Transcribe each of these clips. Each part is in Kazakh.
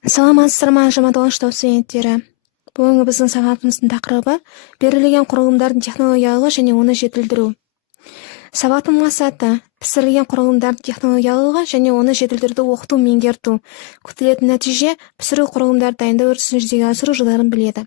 Саламатсыздар ма, жамандылық студенттері. Бүгінгі біздің сабағымыздың тақырыбы берілген құрылымдардың технологиялығы және оны жетілдіру. Сабақтың мақсаты пісірілген құрылымдардың технологиялығы және оны жетілдіруді оқыту, меңгерту. Күтілетін нәтиже пісіру құрылымдарды дайындау үрдісін жүзеге асыру жолдарын біледі.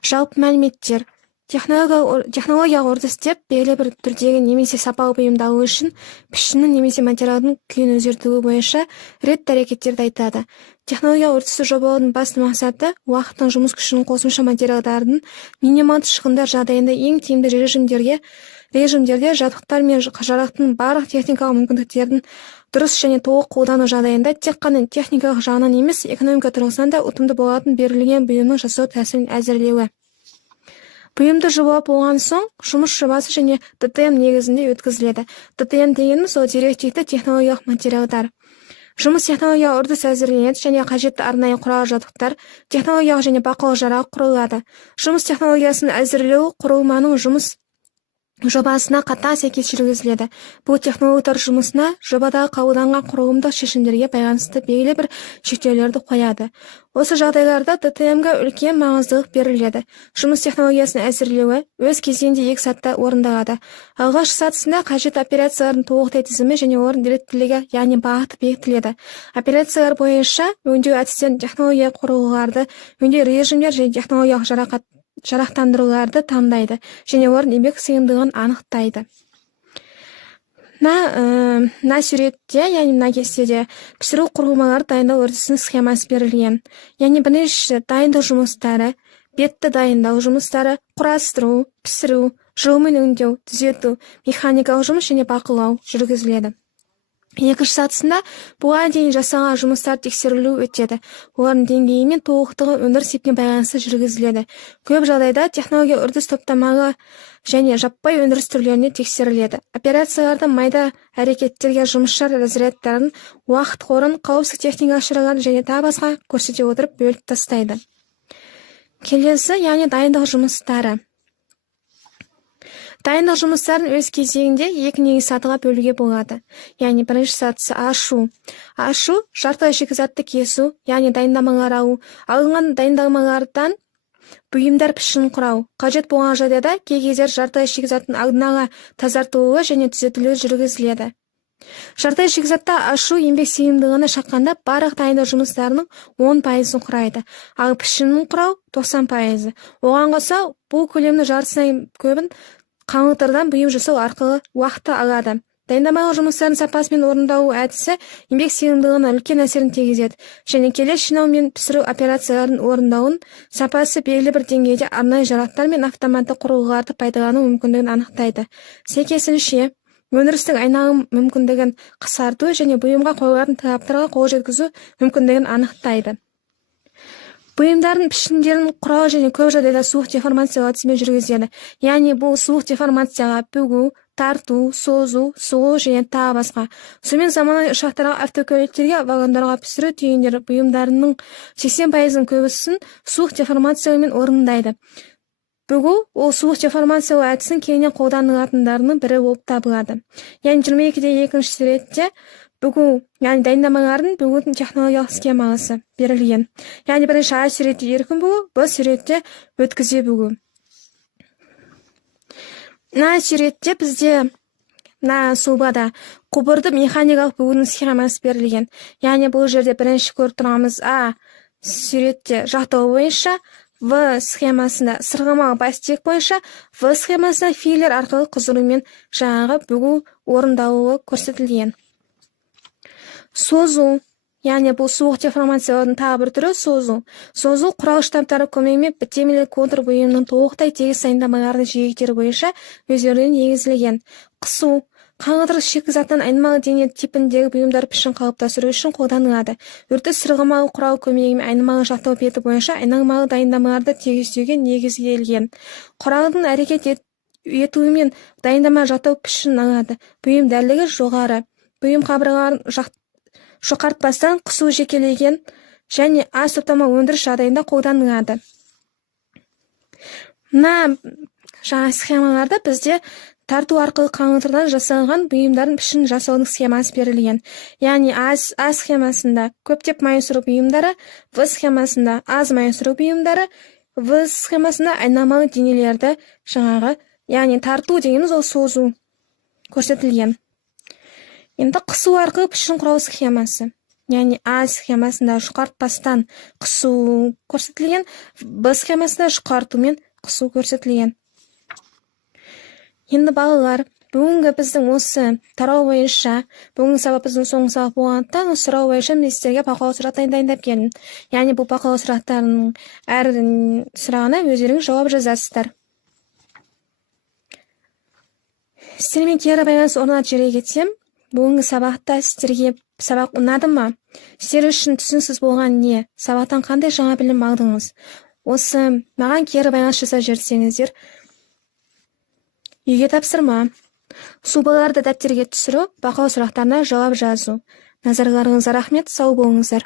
Жалпы мәліметтер. Технологиялық үрдіс деп белгілі бір түрдегі немесе сапалы бұйымды алу үшін пішіннің немесе материалдың күйін өзгертуі бойынша ретті әрекеттерді айтады. Технологиялық үрдісті жобалаудың басты мақсаты уақыттың, жұмыс күшінің, қосымша материалдардың минималды шығындар жағдайында ең тиімді режимдерде жабдықтар мен жарақтың барлық техникалық мүмкіндіктерін дұрыс және толық қолдану жағдайында тек қана техникалық жағынан емес, экономика тұрғысынан да ұтымды болатын берілген бұйымның жасау тәсілін әзірлеуі. Бұйымды жобалап болған соң, жұмыс жобасы және ДТМ негізінде өткізіледі. ДТМ дегеніміз ол директивті технологиялық материалдар. Жұмыс технологиялық үрдіс әзірленеді және қажетті арнайы құрал-жабдықтар, технологиялық және бақылау жарағы құрылады. Жұмыс технологиясын әзірлеу құрылманың жұмыс жобасына қатаң сәйкес жүргізіледі. Бұл технологиялар жұмысына жобадағы қабылданған құрылымдық шешімдерге байланысты белгілі бір шектеулерді қояды. Осы жағдайларда ДТМ-ге үлкен маңыздылық беріледі. Жұмыс технологиясын әзірлеуі өз кезегінде екі сатыда орындалады. Алғашқы сатысында қажетті операциялардың толықтай тізімі және олардың реттілігі, яғни бағыты бекітіледі. Операциялар бойынша өңдеу әдістерін, технологиялық құрылғыларды, өңдеу режимдер және технологиялық жарақтандыруларды таңдайды және олардың еңбек сыйымдылығын анықтайды. Мына суретте, яғни мына кестеде пісіру құрылмалары дайындау үрдісінің схемасы берілген. Яғни бірінші дайындау жұмыстары, бетті дайындау жұмыстары, құрастыру, пісіру, жылумен өңдеу, түзету, механикалық жұмыс және бақылау жүргізіледі. Екінші сатысында бұған дейін жасалған жұмыстар тексерілу өтеді. Олардың деңгейі мен толықтығы өндіріс типіне байланысты жүргізіледі. Көп жағдайда технология үрдіс топтамалы және жаппай өндіріс түрлеріне тексеріледі. Операцияларды майда әрекеттерге жұмысшылар разрядтарын, уақыт қорын, қауіпсіздік техникалық шараларын және тағы басқа көрсете отырып бөліп тастайды. Келесі, яғни дайындық жұмыстары. Дайындық жұмыстарын өз кезегінде екі негізгі сатыға бөлуге болады. Яғни бірінші сатысы ашу. Ашу жартылай шикізатты кесу, яғни дайындамалар алу, алынған дайындамалардан бұйымдар пішінін құрау. Қажет болған жағдайда кей кездері жартылай шикізаттың алдын ала тазартылуы және түзетілуі жүргізіледі. Жартылай шикізатта ашу еңбек сыйымдылығына шаққанда барлық дайындау жұмыстарының 10% құрайды, ал пішінін құрау 90%. Оған қоса бұл көлемнің жартысынан көбін қаңылтырдан бұйым жасау арқылы уақытты алады. Дайындамалық жұмыстардың сапасы мен орындалу әдісі еңбек сыйымдылығына үлкен әсерін тигізеді және келесі жинау мен пісіру операцияларының орындауын сапасы белгілі бір деңгейде арнайы жарақтар мен автоматты құрылғыларды пайдалану мүмкіндігін анықтайды. Сәйкесінше, өндірістің айналым мүмкіндігін қысқарту және бұйымға қойылатын талаптарға қол жеткізу мүмкіндігін анықтайды. Бұйымдардың пішіндерін құрау және көп жағдайда суық деформациялау әдісімен жүргізеді. Яғни бұл суық деформацияға бүгу, тарту, созу, сұғу және тағы басқа. Сумен заманауи ұшақтарға, автокөліктерге, вагондарға пісіру түйіндері бұйымдарының 80% көбісін суық деформациялаумен орындайды. Бүгу ол суық деформациялау әдісінің кеңінен қолданылатындарының бірі болып табылады. Яғни 22-де екінші суретте бүгу, яғни дайындамалардың бүгудің технологиялық схемасы берілген. Яғни бірінші А суретте еркін бүгу, Б суретте өткізе бүгу. Мына суретте бізде мына сұлбада құбырды механикалық бүгудің схемасы берілген. Яғни бұл жерде бірінші көріп тұрғанымыз А суретте жақтау бойынша, В схемасында сырғымалы бастек бойынша, В схемасында филер арқылы қыздырумен жаңағы бүгу орындалуы көрсетілген. Созу, яғни бұл суық деформациялаудың тағы бір түрі созу. Созу құрал штамптары көмегімен бітемелі контур бұйымның толықтай тегіс дайындамалардың жиектері бойынша өздерінен негізделген. Қысу, қаңылтыр шикізаттан айнымалы дене типіндегі бұйымдар пішін қалыптастыру үшін қолданылады. Үрдіс сырғымалы құрал көмегімен айнымалы жақтау беті бойынша айнымалы дайындамаларды тегістеуге негізделген. Құралдың әрекет етуімен дайындама жақтау пішін алады. Бұйым дәлдігі жоғары. Бұйым қабырғаларын жоғартпастан қысу жекелеген және аз топтама өндіріс жағдайында қолданылады. Мына жаңа схемаларда бізде тарту арқылы қаңылтырдан жасалған бұйымдардың пішін жасаудың схемасы берілген. Яғни А схемасында көптеп майыстыру бұйымдары, В схемасында аз майыстыру бұйымдары, В схемасында айнымалы денелерді яғни тарту дегеніміз ол созу көрсетілген. Енді қысу арқылы пішін құрау схемасы. Яғни А схемасында жұқартпастан қысу көрсетілген, Б схемасында жұқартумен қысу көрсетілген. Енді балалар, бүгінгі біздің осы тарау бойынша, бүгінгі сабақ біздің соңғы сабақ болғандықтан, осы сұрау бойынша мен сіздерге бақылау сұрақтарын дайындап келдім. Яғни бұл бақылау сұрақтарының әр сұрағына өздеріңіз жауап жазасыздар. Сіздермен кері байланыс орнатып жерге кетсем, бүгінгі сабақта сіздерге сабақ ұнады ма? Сіздер үшін түсініксіз болған не? Сабақтан қандай жаңа білім алдыңыз? Осы маған кері байланыс жасап жіберсеңіздер, үйге тапсырма, сұлбаларды дәптерге түсіріп, бақылау сұрақтарына жауап жазу. Назарларыңызға рахмет, сау болыңыздар.